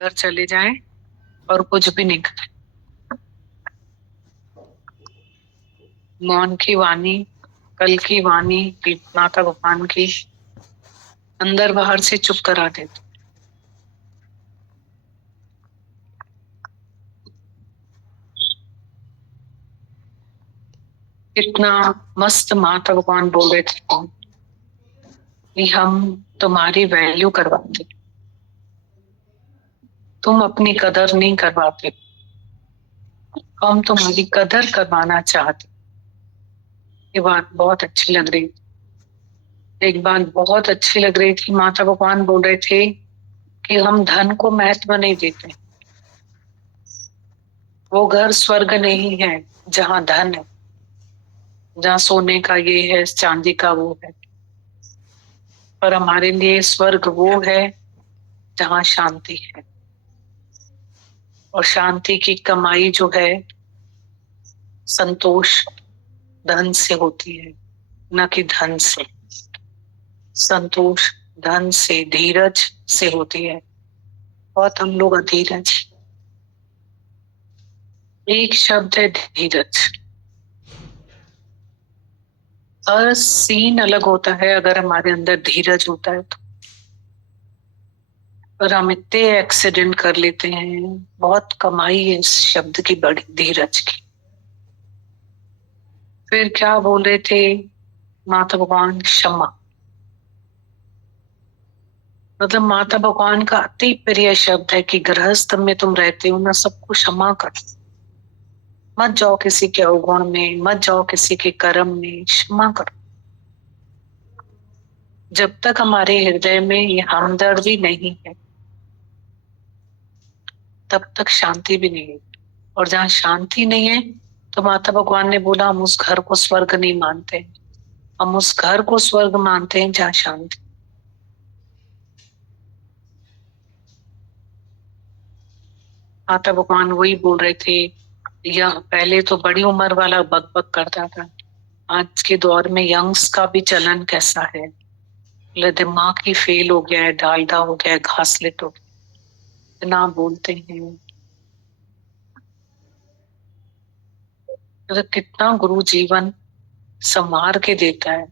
घर चले जाएं और कुछ भी नहीं करें। मौन की वाणी, कल की वाणी माता भगवान की अंदर बाहर से चुप करा देती। कितना मस्त माता भगवान बोल रहे थे कि हम तुम्हारी वैल्यू करवाते, तुम अपनी कदर नहीं करवाते, हम तुम्हारी कदर करवाना चाहते। ये बात बहुत अच्छी लग रही थी। एक बात बहुत अच्छी लग रही थी, माता भगवान बोल रहे थे कि हम धन को महत्व नहीं देते। वो घर स्वर्ग नहीं है जहाँ धन है, जहाँ सोने का ये है, चांदी का वो है। पर हमारे लिए स्वर्ग वो है जहाँ शांति है। और शांति की कमाई जो है संतोष धन से होती है, न कि धन से। संतोष धन से, धीरज से होती है। बहुत हम लोग अधीरज। एक शब्द है धीरज। हर सीन अलग होता है अगर हमारे अंदर धीरज होता है तो। पर हम इतने एक्सीडेंट कर लेते हैं, बहुत कमाई है इस शब्द की, बड़ी धीरज की। फिर क्या बोल रहे थे माता भगवान? क्षमा। मतलब माता भगवान का अति प्रिय शब्द है कि गृहस्थ में तुम रहते हो ना, सबको क्षमा कर। मत जाओ किसी के अवगुण में, मत जाओ किसी के कर्म में, क्षमा करो। जब तक हमारे हृदय में ये हमदर्दी नहीं है तब तक शांति भी नहीं है। और जहाँ शांति नहीं है तो माता भगवान ने बोला हम उस घर को स्वर्ग नहीं मानते, हम उस घर को स्वर्ग मानते हैं जहाँ शांति। माता भगवान वही बोल रहे थे, यह पहले तो बड़ी उम्र वाला बक बक करता था, आज के दौर में यंग्स का भी चलन कैसा है। बोले दिमाग ही फेल हो गया है, डालडा हो गया है, घासलेट हो गया, इतना बोलते हैं। मतलब कितना गुरु जीवन संवार के देता है।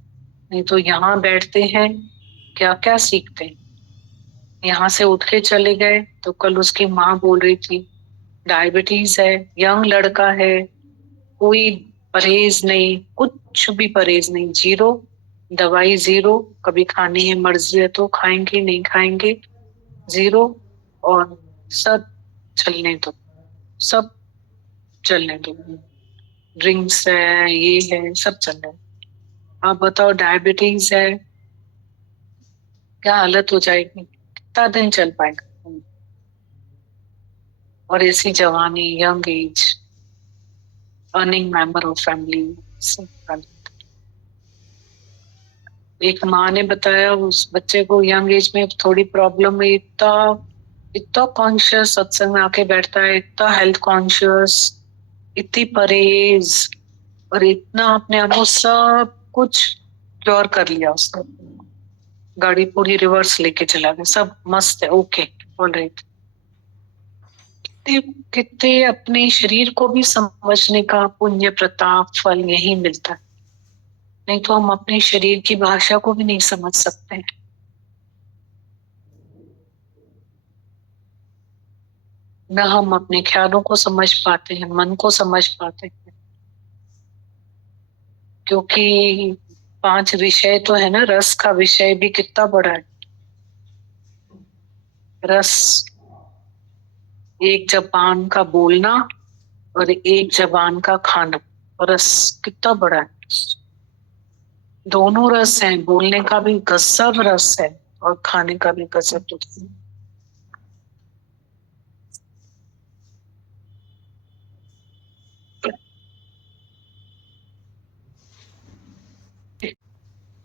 नहीं तो यहाँ बैठते हैं, क्या क्या सीखते हैं। यहाँ से उठ के चले गए तो कल उसकी माँ बोल रही थी डायबिटीज है, यंग लड़का है, कोई परहेज नहीं, कुछ भी परहेज नहीं, जीरो, दवाई जीरो, कभी खानी है मर्जी है तो खाएंगे, नहीं खाएंगे जीरो। और सब चलने दो, सब चलने दो, ड्रिंक्स है, ये है, सब चलने दो। आप बताओ डायबिटीज है, क्या हालत हो जाएगी, कितना दिन चल पाएगा। और ऐसी जवानी, young age, earning member of family, सब। एक माँ ने बताया उस बच्चे को यंग एज में थोड़ी प्रॉब्लम है, इतना इतना कॉन्शियस सत्संग में आके बैठता है, इतना हेल्थ कॉन्शियस, इतनी परहेज, और इतना अपने आप को सब कुछ क्योर कर लिया उसने। गाड़ी पूरी रिवर्स लेके चला गया, सब मस्त है, ओके ऑलराइट। कितने कितने अपने शरीर को भी समझने का पुण्य प्रताप फल यही मिलता है। नहीं तो हम अपने शरीर की भाषा को भी नहीं समझ सकते हैं। न हम अपने ख्यालों को समझ पाते हैं, मन को समझ पाते हैं। क्योंकि 5 विषय तो है ना, रस का विषय भी कितना बड़ा है। रस, एक जबान का बोलना और एक जबान का खाना, रस कितना बड़ा है। दोनों रस हैं, बोलने का भी गजब रस है और खाने का भी गजब रस है।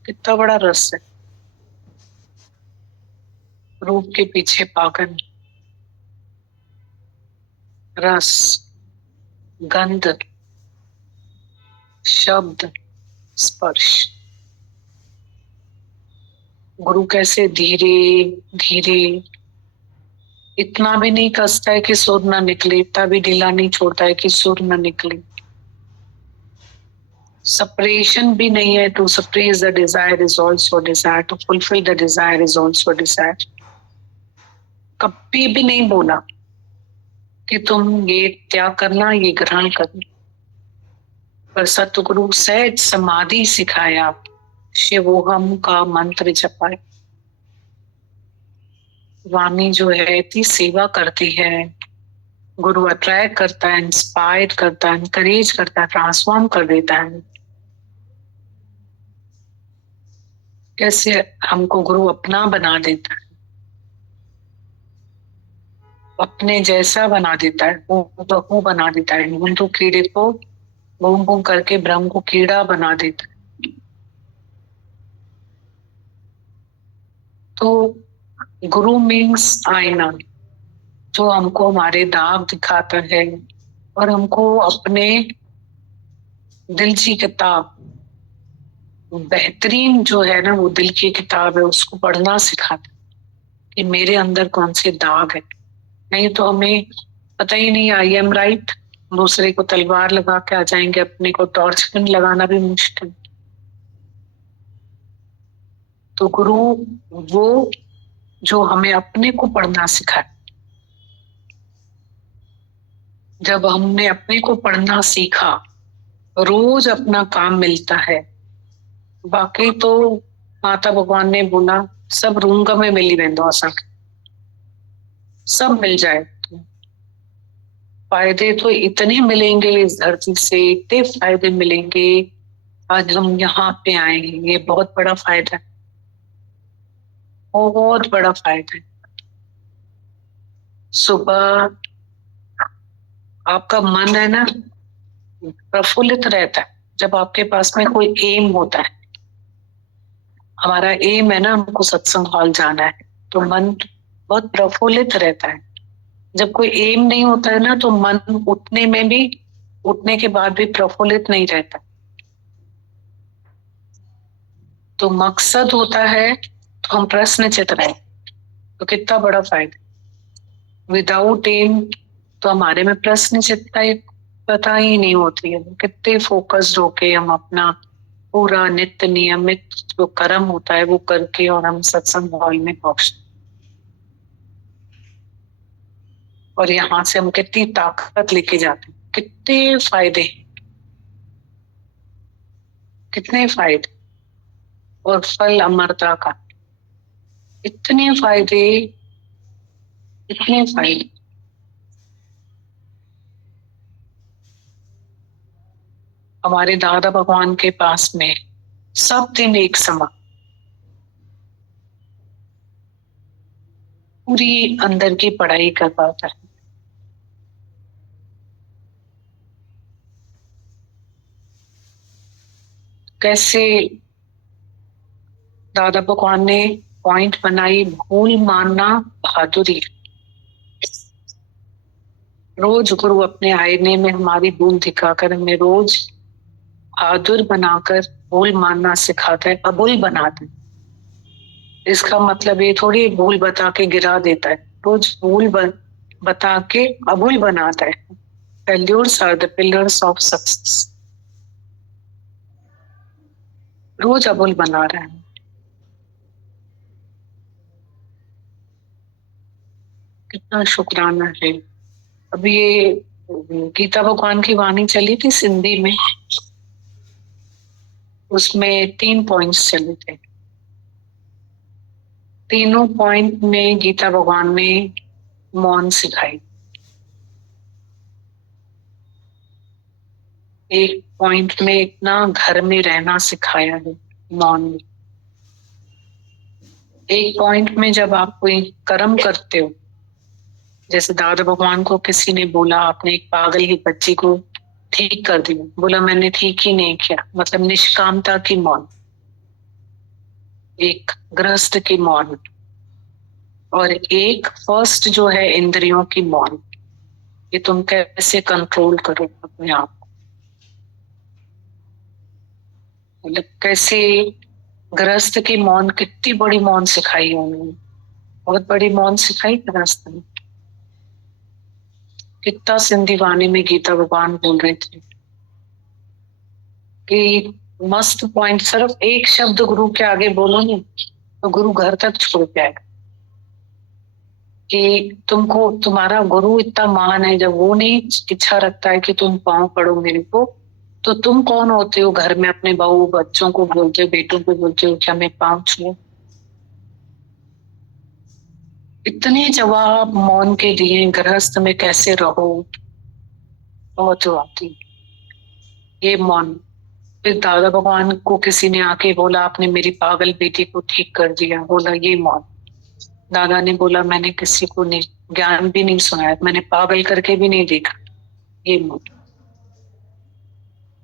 कितना बड़ा रस है। रूप के पीछे पागल, रस, गंध, शब्द, स्पर्श। गुरु कैसे धीरे धीरे इतना भी नहीं कसता है कि सुर ना निकले, इतना भी ढीला नहीं छोड़ता है कि सुर ना निकले। सेपरेशन भी नहीं है। To suppress the desire is also desire, to fulfil the desire is also desire. कभी भी नहीं बोला कि तुम ये त्याग करना, ये ग्रहण करना। पर सतगुरु सहज समाधि सिखाया, शिवोहम का मंत्र जपाए। वाणी जो है इतनी सेवा करती है। गुरु अट्रैक्ट करता है, इंस्पायर करता है, इंकरेज करता है, ट्रांसफॉर्म कर देता है। कैसे हमको गुरु अपना बना देता है, अपने जैसा बना देता है, वो बहू बना देता है। हिंदू कीड़े को बूम बूम करके ब्रह्म को कीड़ा बना देता है। तो गुरु मीन्स आईना, जो हमको हमारे दाग दिखाता है और हमको अपने दिल की किताब, बेहतरीन जो है ना, वो दिल की किताब है, उसको पढ़ना सिखाता है कि मेरे अंदर कौन से दाग है। नहीं तो हमें पता ही नहीं, आई एम राइट, दूसरे को तलवार लगा के आ जाएंगे, अपने को टॉर्च पिन लगाना भी मुश्किल। तो गुरु वो जो हमें अपने को पढ़ना सिखाए। जब हमने अपने को पढ़ना सीखा, रोज अपना काम मिलता है। बाकी तो माता भगवान ने बोला सब रूंग में मिली वेंदो, असांखे सब मिल जाए। फायदे तो इतने मिलेंगे इस धरती से, इतने फायदे मिलेंगे। आज हम यहाँ पे आए हैं, ये बहुत बड़ा फायदा है, बहुत बड़ा फायदा है। सुबह आपका मन है ना, प्रफुल्लित रहता है जब आपके पास में कोई एम होता है। हमारा एम है ना, हमको सत्संग हॉल जाना है, तो मन बहुत प्रफुल्लित रहता है। जब कोई एम नहीं होता है ना, तो मन उठने में भी, उठने के बाद भी प्रफुल्लित नहीं रहता। तो मकसद होता है तो हम प्रश्नचित रहे, तो कितना बड़ा फायदा। विदाउट एम तो हमारे में प्रश्नचित्ता पता ही नहीं होती है। कितने फोकस्ड होके हम अपना पूरा नित्य नियमित जो कर्म होता है वो करके और हम सत्संग हॉल में पहुंचते, और यहाँ से हम कितनी ताकत लेके जाते हैं। कितने फायदे, कितने फायदे, और फल अमरता का। इतने फायदे, इतने फायदे। हमारे दादा भगवान के पास में सब दिन एक समान, पूरी अंदर की पढ़ाई कर पाता है। कैसे दादा भगवान ने पॉइंट बनाई, भूल मानना बहादुरी। रोज गुरु अपने आईने में हमारी भूल दिखाकर हमें रोज बहादुर बनाकर भूल मानना सिखाता है, अबुल बनाता है। इसका मतलब ये थोड़ी भूल बता के गिरा देता है, रोज भूल बता के अबुल बनाता है। Failures are the pillars of success. रोज अबुल बना रहा है। कितना शुक्राना है। अभी ये गीता भगवान की वाणी चली थी सिंधी में, उसमें 3 पॉइंट्स चले थे। तीनों पॉइंट में गीता भगवान ने मौन सिखाई। एक पॉइंट में इतना घर में रहना सिखाया है, मौन में। एक पॉइंट में जब आप कोई कर्म करते हो, जैसे दादा भगवान को किसी ने बोला आपने एक पागल की बच्ची को ठीक कर दिया, बोला मैंने ठीक ही नहीं किया, मतलब निष्कामता की मौन, एक गृहस्थ की मौन, और एक फर्स्ट जो है इंद्रियों की मौन। ये तुम कैसे कंट्रोल करो अपने आप को, मतलब कैसे गृहस्थ की मौन, कितनी बड़ी मौन सिखाई उन्होंने, बहुत बड़ी मौन सिखाई गृहस्थ ने। कितना सिंधी वाणी में गीता भगवान बोल रहे थे कि मस्त पॉइंट, सिर्फ एक शब्द गुरु के आगे बोलो ना तो गुरु घर तक छोड़ के आएगा। कि तुमको तुम्हारा गुरु इतना महान है, जब वो नहीं इच्छा रखता है कि तुम पाँव पड़ो मेरे को, तो तुम कौन होते हो घर में अपने बहू बच्चों को बोलते हो, बेटों को बोलते हो क्या मैं पाँव छूऊं? इतने जवाब मौन के दिए, गृहस्थ में कैसे रहो, बहुत आती ये मौन। फिर दादा भगवान को किसी ने आके बोला आपने मेरी पागल बेटी को ठीक कर दिया, बोला ये मौन। दादा ने बोला मैंने किसी को नहीं ज्ञान भी नहीं सुनाया, मैंने पागल करके भी नहीं देखा, ये मौन।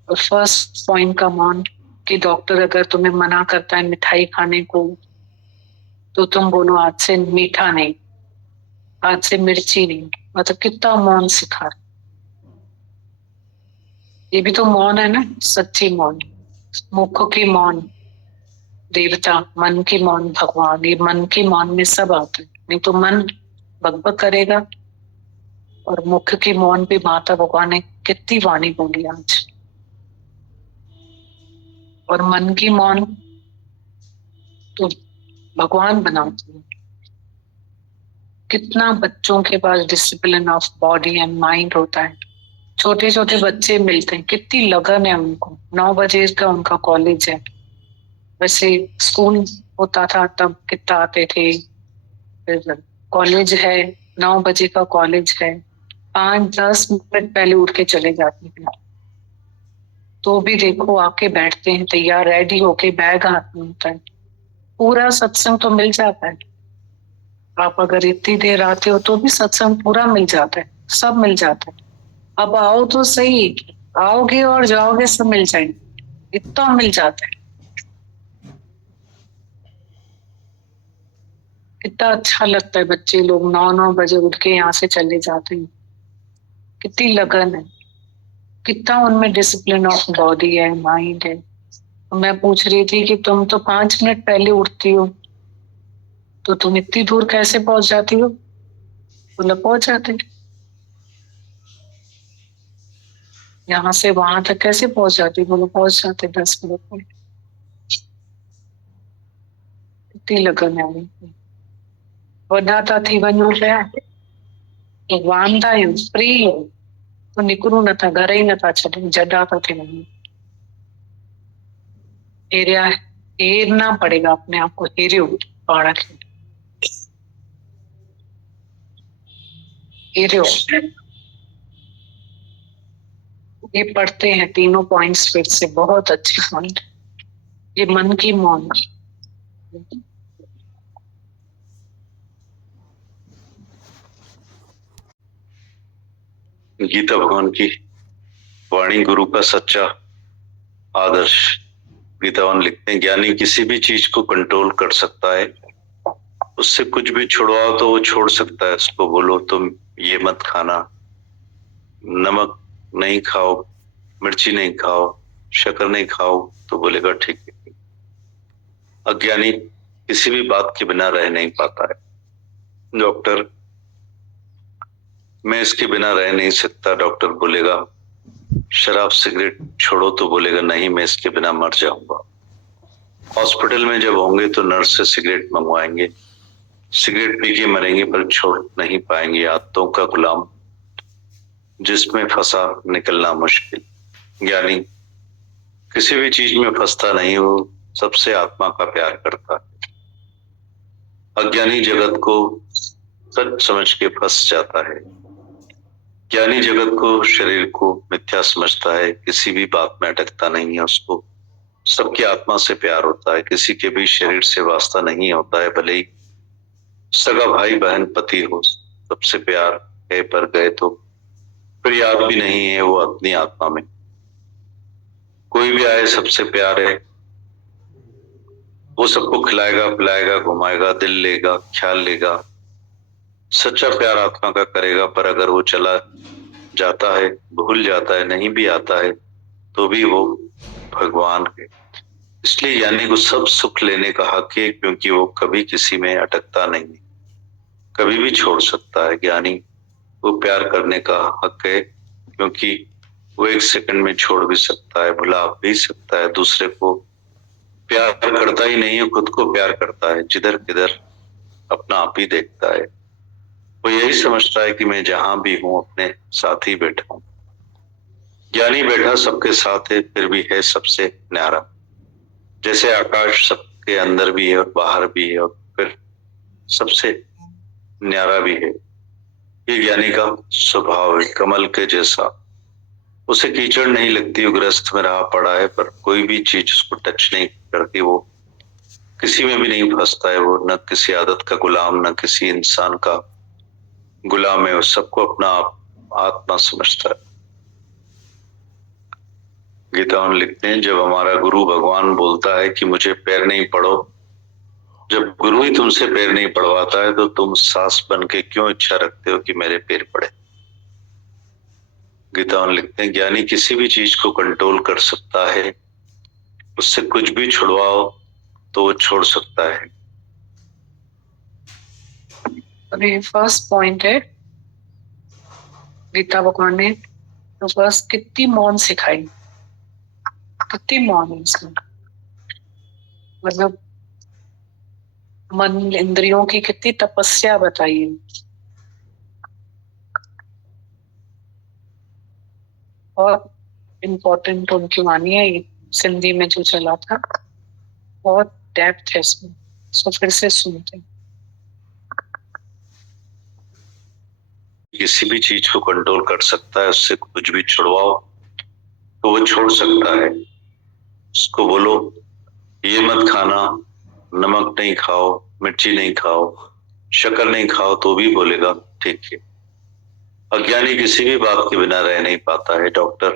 और फर्स्ट पॉइंट का मौन कि डॉक्टर अगर तुम्हें मना करता है मिठाई खाने को तो तुम बोलो आज से मीठा नहीं, आज से मिर्ची नहीं। मतलब कितना मौन सिखा। ये भी तो मौन है ना, सच्ची मौन। मुख की मौन देवता, मन की मौन भगवान। ये मन की मौन में सब आता है, नहीं तो मन बकबक करेगा। और मुख की मौन भी माता भगवान ने कितनी वाणी बोली आज। और मन की मौन तो भगवान बनाते हैं। कितना बच्चों के पास discipline of body and mind होता है। छोटे छोटे बच्चे मिलते हैं, कितनी लगन है उनको। 9 बजे का उनका कॉलेज है। वैसे स्कूल होता था तब कितना आते थे, फिर कॉलेज है, 9 बजे का कॉलेज है, 5-10 मिनट पहले उठ के चले जाते हैं। तो भी देखो आके बैठते हैं तैयार रेडी होके, बैग हाथ में होता है। पूरा सत्संग तो मिल जाता है। आप अगर इतनी देर आते हो तो भी सत्संग पूरा मिल जाता है, सब मिल जाता है। अब आओ तो सही, आओगे और जाओगे सब मिल जाएंगे, इतना मिल जाता है। कितना अच्छा लगता है। बच्चे लोग 9-9 बजे उठ के यहाँ से चले जाते हैं। कितनी लगन है, कितना उनमें डिसिप्लिन ऑफ बॉडी है, माइंड है। मैं पूछ रही थी कि तुम तो 5 मिनट पहले उठती हो, तो तुम इतनी दूर कैसे पहुंच जाती हो? बोला पहुंच जाते, यहाँ से वहां तक कैसे पहुंच जाती? बोलो पहुंच जाते 10 मिनट में। इतनी लगन है उनकी। वरना था थी वञो पिया वांदा आहियूं, फ्री तो निकिरूं नथा, घर ही नथा छॾूं, जॾा था थी वञूं। हेरिया हेरना पड़ेगा अपने आप को, हेरियो पाण खे हेरियो। ये पढ़ते हैं तीनों पॉइंट्स फिर से, बहुत अच्छे पॉइंट। ये मन की मौन। गीता भगवान की वाणी गुरु का सच्चा आदर्श। गीता भगवान लिखते हैं ज्ञानी किसी भी चीज को कंट्रोल कर सकता है, उससे कुछ भी छुड़वाओ तो वो छोड़ सकता है। उसको बोलो तुम ये मत खाना, नमक नहीं खाओ, मिर्ची नहीं खाओ, शक्कर नहीं खाओ, तो बोलेगा ठीक है। अज्ञानी किसी भी बात के बिना रह नहीं पाता है। डॉक्टर मैं इसके बिना रह नहीं सकता, डॉक्टर बोलेगा। शराब सिगरेट छोड़ो तो बोलेगा नहीं मैं इसके बिना मर जाऊंगा। हॉस्पिटल में जब होंगे तो नर्स से सिगरेट मंगवाएंगे, सिगरेट पी के मरेंगे पर छोड़ नहीं पाएंगे। आदतों का गुलाम जिसमें फंसा निकलना मुश्किल। ज्ञानी किसी भी चीज में फंसता नहीं, वो सबसे आत्मा का प्यार करता है। अज्ञानी जगत को सच समझ के फंस जाता है। ज्ञानी जगत को, शरीर को मिथ्या समझता है, किसी भी बात में अटकता नहीं है। उसको सबकी आत्मा से प्यार होता है, किसी के भी शरीर से वास्ता नहीं होता है। भले ही सगा भाई बहन पति हो, सबसे प्यार है, पर गए तो फिर याद भी नहीं है वो अपनी आत्मा में। कोई भी आए सबसे प्यार है, वो सबको खिलाएगा पिलाएगा, घुमाएगा, दिल लेगा, ख्याल लेगा। सच्चा प्यार आत्मा का करेगा। पर अगर वो चला जाता है, भूल जाता है, नहीं भी आता है, तो भी वो भगवान है। इसलिए ज्ञानी को सब सुख लेने का हक है, क्योंकि वो कभी किसी में अटकता नहीं, कभी भी छोड़ सकता है। ज्ञानी वो प्यार करने का हक है, क्योंकि वो एक सेकंड में छोड़ भी सकता है, भुला भी सकता है, दूसरे को प्यार करता ही नहीं है, खुद को प्यार करता है, जिधर किधर अपना आप ही देखता है। वो यही समझता है कि मैं जहां भी हूं अपने साथ ही बैठा हूं। ज्ञानी बैठा सबके साथ है, फिर भी है सबसे न्यारा। जैसे आकाश सबके अंदर भी है और बाहर भी है और फिर सबसे न्यारा भी है। ये ज्ञानी का स्वभाव है, कमल के जैसा। उसे कीचड़ नहीं लगती, वो ग्रस्त में रहा पड़ा है, पर कोई भी चीज उसको टच नहीं करती, वो किसी में भी नहीं फंसता है। वो न किसी आदत का गुलाम, न किसी इंसान का गुलाम है, वो सबको अपना आत्मा समझता है। गीता में लिखते हैं, जब हमारा गुरु भगवान बोलता है कि मुझे पैर नहीं पड़ो, जब गुरु ही तुमसे पैर नहीं पड़वाता है, तो तुम सास बन के क्यों इच्छा रखते हो कि मेरे पैर पड़े। गीता में लिखते हैं, ज्ञानी किसी भी चीज को कंट्रोल कर सकता है, उससे कुछ भी छुड़वाओ तो वो छोड़ सकता है। अभी फर्स्ट पॉइंट है, गीता भगवान ने तो फर्स्ट कितनी मौन सिखाई, कितनी मौन है इसमें। मतलब मन इंद्रियों की कितनी तपस्या बताई है। बहुत इम्पोर्टेंट उनकी वाणी है, ये सिंधी में जो चला था, बहुत डेप्थ है इसमें। सो फिर से सुनते हैं। किसी भी चीज को कंट्रोल कर सकता है, उससे कुछ भी छुड़वाओ तो वो छोड़ सकता है। उसको बोलो ये मत खाना, नमक नहीं खाओ, मिर्ची नहीं खाओ, शक्कर नहीं खाओ, तो भी बोलेगा ठीक है। अज्ञानी किसी भी बात के बिना रह नहीं पाता है। डॉक्टर,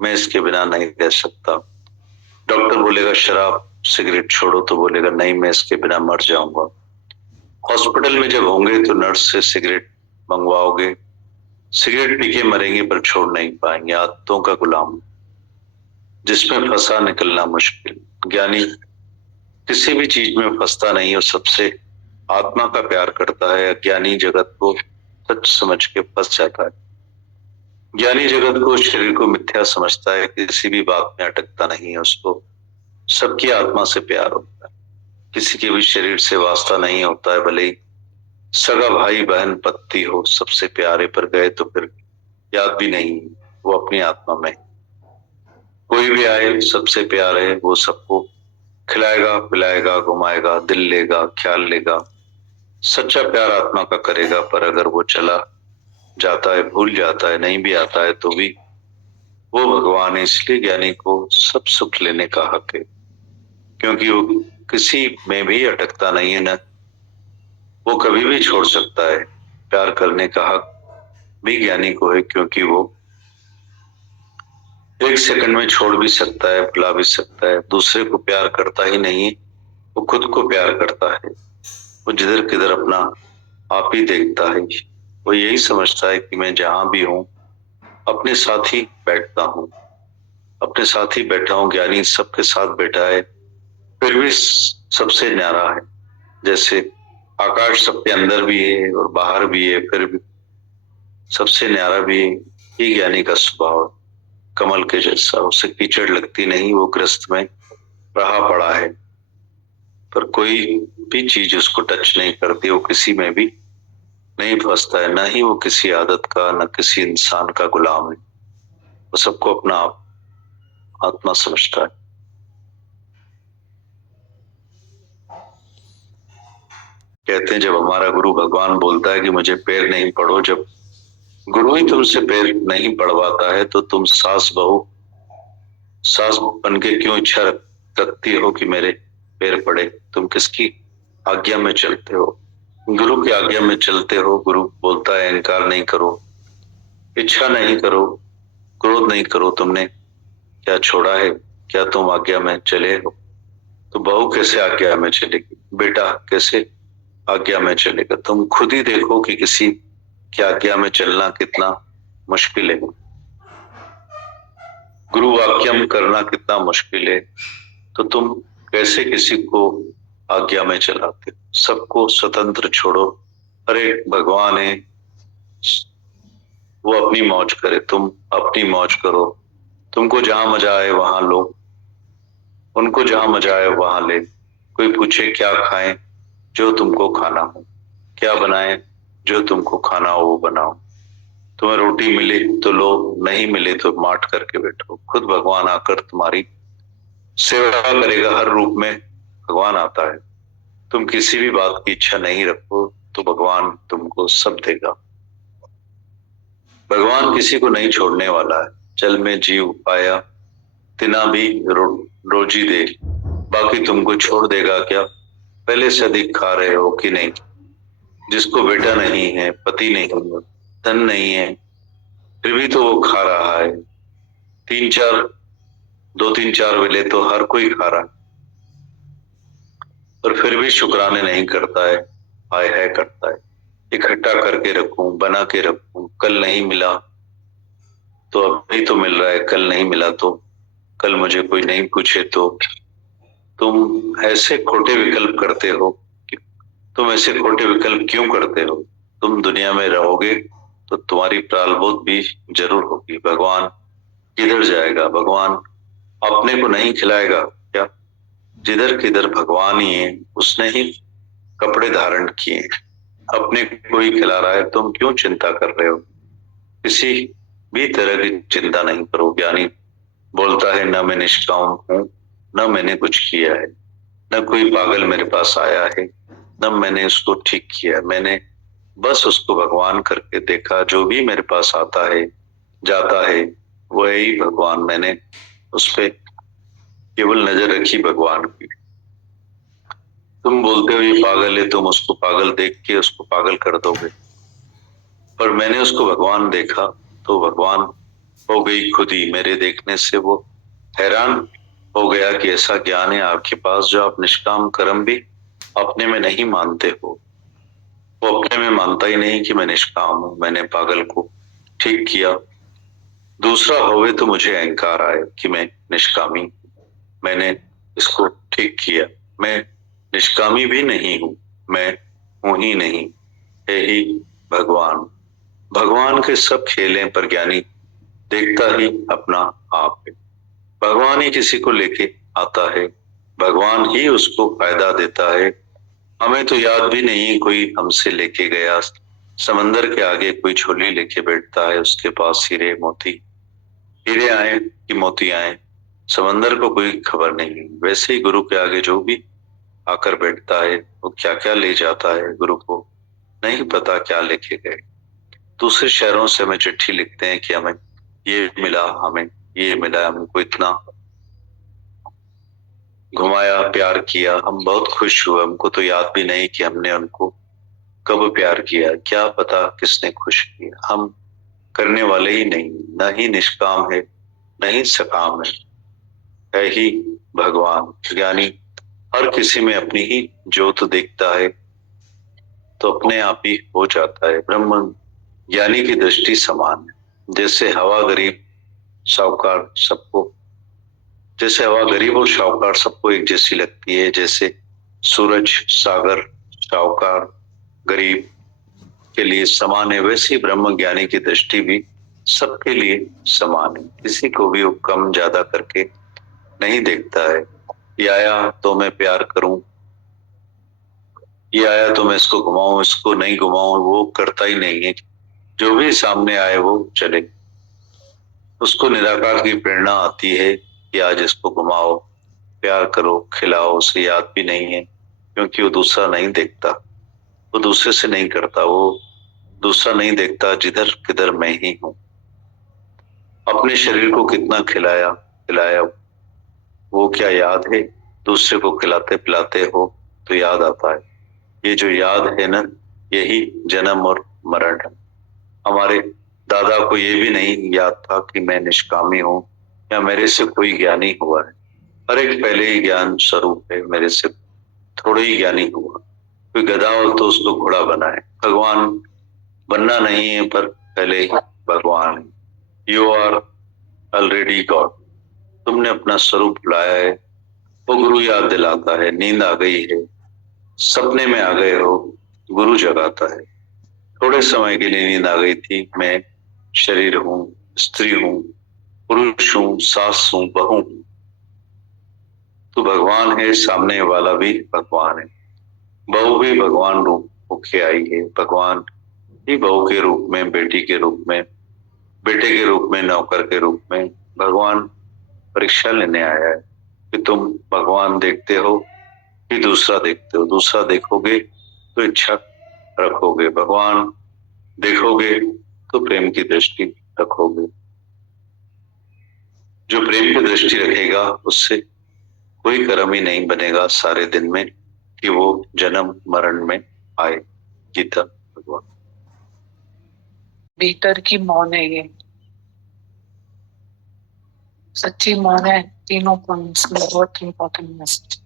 मैं इसके बिना नहीं रह सकता। डॉक्टर बोलेगा शराब सिगरेट छोड़ो, तो बोलेगा नहीं, मैं इसके बिना मर जाऊंगा। हॉस्पिटल में जब होंगे तो नर्स से सिगरेट मंगवाओगे, सिगरेट पी के मरेंगे पर छोड़ नहीं पाएंगे। आदतों का गुलाम, जिसमें फंसा निकलना मुश्किल। ज्ञानी किसी भी चीज में फंसता नहीं, वो सबसे आत्मा का प्यार करता है। अज्ञानी जगत को सच समझ के फंस जाता है। ज्ञानी जगत को, शरीर को मिथ्या समझता है, किसी भी बात में अटकता नहीं है। उसको सबकी आत्मा से प्यार होता है, किसी के भी शरीर से वास्ता नहीं होता है। भले ही सगा भाई बहन पति हो, सबसे प्यारे पर गए तो फिर याद भी नहीं, वो अपनी आत्मा में। कोई भी आए सबसे प्यार है, वो सबको खिलाएगा पिलाएगा, घुमाएगा, दिल लेगा, ख्याल लेगा। सच्चा प्यार आत्मा का करेगा। पर अगर वो चला जाता है, भूल जाता है, नहीं भी आता है, तो भी वो भगवान है। इसलिए ज्ञानी को सब सुख लेने का हक है, क्योंकि वो किसी में भी अटकता नहीं है, न वो कभी भी छोड़ सकता है। प्यार करने का हक भी ज्ञानी को है, क्योंकि वो एक सेकंड में छोड़ भी सकता है, भुला भी सकता है। दूसरे को प्यार करता ही नहीं, वो खुद को प्यार करता है। वो जिधर किधर अपना आप ही देखता है। वो यही समझता है कि मैं जहां भी हूं अपने साथ ही बैठता हूं, अपने साथ ही बैठा हूं। ज्ञानी सबके साथ बैठा है, फिर भी सबसे न्यारा है। जैसे आकाश सबके अंदर भी है और बाहर भी है, फिर भी सबसे न्यारा भी है। ये ज्ञानी का स्वभाव, कमल के जैसा। उसे कीचड़ लगती नहीं, वो ग्रस्त में रहा पड़ा है, पर कोई भी चीज उसको टच नहीं करती। वो किसी में भी नहीं फंसता है, न ही वो किसी आदत का, न किसी इंसान का गुलाम है। वो सबको अपना आत्मा समझता है। कहते हैं, जब हमारा गुरु भगवान बोलता है कि मुझे पैर नहीं पड़ो, जब गुरु ही तुमसे पैर नहीं पड़वाता है, तो तुम सास बन के क्यों इच्छा रखती हो कि मेरे पैर पड़े। तुम किसकी आज्ञा में चलते हो? गुरु की आज्ञा में चलते हो। गुरु बोलता है इनकार नहीं करो, इच्छा नहीं करो, क्रोध नहीं करो। तुमने क्या छोड़ा है? क्या तुम आज्ञा में चले हो? तो बहू कैसे आज्ञा में चलेगी, बेटा कैसे आज्ञा में चलेगा? तुम खुद ही देखो कि किसी की आज्ञा में चलना कितना मुश्किल है, गुरु वाक्यम करना कितना मुश्किल है, तो तुम कैसे किसी को आज्ञा में चलाते? सबको स्वतंत्र छोड़ो। अरे भगवान है, वो अपनी मौज करे, तुम अपनी मौज करो। तुमको जहां मजा आए वहां लो, उनको जहां मजा आए वहां ले। कोई पूछे क्या खाएं, जो तुमको खाना हो। क्या बनाए, जो तुमको खाना हो वो बनाओ। तुम्हें रोटी मिले तो लो, नहीं मिले तो माठ करके बैठो। खुद भगवान आकर तुम्हारी सेवा करेगा। हर रूप में भगवान आता है। तुम किसी भी बात की इच्छा नहीं रखो तो भगवान तुमको सब देगा। भगवान किसी को नहीं छोड़ने वाला है। जल में जीव पाया तिना भी रोजी दे, बाकी तुमको छोड़ देगा क्या? पहले से अधिक खा रहे हो कि नहीं? जिसको बेटा नहीं है, पति नहीं है, धन नहीं है, फिर भी तो वो खा रहा है। तीन चार 2 3 4 वेले तो हर कोई खा रहा है, और फिर भी शुक्राने नहीं करता है, हाय है करता है। इकट्ठा करके रखूं, बना के रखूं, कल नहीं मिला तो अभी तो मिल रहा है, कल नहीं मिला तो कल मुझे कोई नहीं पूछे तो। तुम ऐसे खोटे विकल्प करते हो, तुम ऐसे खोटे विकल्प क्यों करते हो? तुम दुनिया में रहोगे तो तुम्हारी प्रारब्ध भी जरूर होगी। भगवान किधर जाएगा? भगवान अपने को नहीं खिलाएगा क्या? जिधर किधर भगवान ही है, उसने ही कपड़े धारण किए, अपने को ही खिला रहा है। तुम क्यों चिंता कर रहे हो? किसी भी तरह की चिंता नहीं करो। ज्ञानी बोलता है, न मैं निष्काम हूं, न मैंने कुछ किया है, न कोई पागल मेरे पास आया है, न मैंने उसको ठीक किया। मैंने बस उसको भगवान करके देखा। जो भी मेरे पास आता है जाता है वही भगवान। मैंने उस पर केवल नजर रखी भगवान की। तुम बोलते हो ये पागल है, तुम उसको पागल देख के उसको पागल कर दोगे, पर मैंने उसको भगवान देखा तो भगवान हो गई खुद ही। मेरे देखने से वो हैरान हो गया कि ऐसा ज्ञान है आपके पास जो आप निष्काम कर्म भी अपने में नहीं मानते हो। वो अपने में मानता ही नहीं कि मैं निष्काम हूं, मैंने पागल को ठीक किया। दूसरा होवे तो मुझे अहंकार आए कि मैं निष्कामी, मैंने इसको ठीक किया। मैं निष्कामी भी नहीं हूं, मैं हूं ही नहीं, है ही भगवान। भगवान के सब खेलें पर ज्ञानी देखता ही अपना आप है। भगवान ही किसी को लेके आता है, भगवान ही उसको फायदा देता है। हमें तो याद भी नहीं कोई हमसे लेके गया। समंदर के आगे कोई झोली लेके बैठता है, उसके पास हीरे मोती, हीरे आए कि मोती आए, समंदर को कोई खबर नहीं। वैसे ही गुरु के आगे जो भी आकर बैठता है वो क्या क्या ले जाता है, गुरु को नहीं पता क्या लेके गए। दूसरे शहरों से हमें चिट्ठी लिखते हैं कि हमें ये मिला, हमें ये मिला, हमको इतना घुमाया, प्यार किया, हम बहुत खुश हुए। हमको तो याद भी नहीं कि हमने उनको कब प्यार किया, क्या पता किसने खुश किया। हम करने वाले ही नहीं, न ही निष्काम है, न ही सकाम है ही भगवान। ज्ञानी हर किसी में अपनी ही ज्योत देखता है तो अपने आप ही हो जाता है। ब्रह्म ज्ञानी की दृष्टि समान है। जैसे हवा गरीब साहूकार सबको, जैसे हवा गरीब और साहूकार सबको एक जैसी लगती है, जैसे सूरज सागर साहूकार गरीब के लिए समान है, वैसे ब्रह्म ज्ञानी की दृष्टि भी सबके लिए समान है। किसी को भी वो कम ज्यादा करके नहीं देखता है। ये आया तो मैं प्यार करूं, ये आया तो मैं इसको घुमाऊं, इसको नहीं घुमाऊं, वो करता ही नहीं है। जो भी सामने आए वो चले। उसको निराकार की प्रेरणा आती है कि आज इसको घुमाओ, प्यार करो, खिलाओ। उसे याद भी नहीं है क्योंकि वो दूसरा नहीं देखता, वो दूसरे से नहीं करता, वो दूसरा नहीं देखता। जिधर किधर मैं ही हूँ। अपने शरीर को कितना खिलाया खिलाया वो क्या याद है? दूसरे को खिलाते पिलाते हो तो याद आता है। ये जो याद है ना, यही जन्म और मरण है। हमारे दादा को ये भी नहीं याद था कि मैं निष्कामी हूँ या मेरे से कोई ज्ञानी हुआ है। हर एक पहले ही ज्ञान स्वरूप है, मेरे से थोड़े ही ज्ञानी हुआ। कोई गधा हो तो उसको घोड़ा बनाए। भगवान बनना नहीं है पर पहले ही भगवान है। You are already God. तुमने अपना स्वरूप लाया है। वो गुरु याद दिलाता है। नींद आ गई है, सपने में आ गए हो, गुरु जगाता है। थोड़े समय के लिए नींद आ गई थी, मैं शरीर हूं, स्त्री हूं, पुरुष हूं, सास हूं, बहू हूं, तो भगवान है, सामने वाला भी भगवान है। बहू भी भगवान रूप होके आई है, भगवान ही बहू के रूप में, बेटी के रूप में, बेटे के रूप में, नौकर के रूप में भगवान परीक्षा लेने आया है कि तुम भगवान देखते हो कि दूसरा देखते हो। दूसरा देखोगे तो इच्छा रखोगे, भगवान देखोगे तो प्रेम की दृष्टि रखोगे। जो प्रेम की दृष्टि रखेगा उससे कोई कर्म ही नहीं बनेगा सारे दिन में कि वो जन्म मरण में आए। गीता भगवान। भीतर की मौन है ये, सच्ची मौन है। तीनों पॉइंट्स में बहुत इंपॉर्टेंट मैसेज।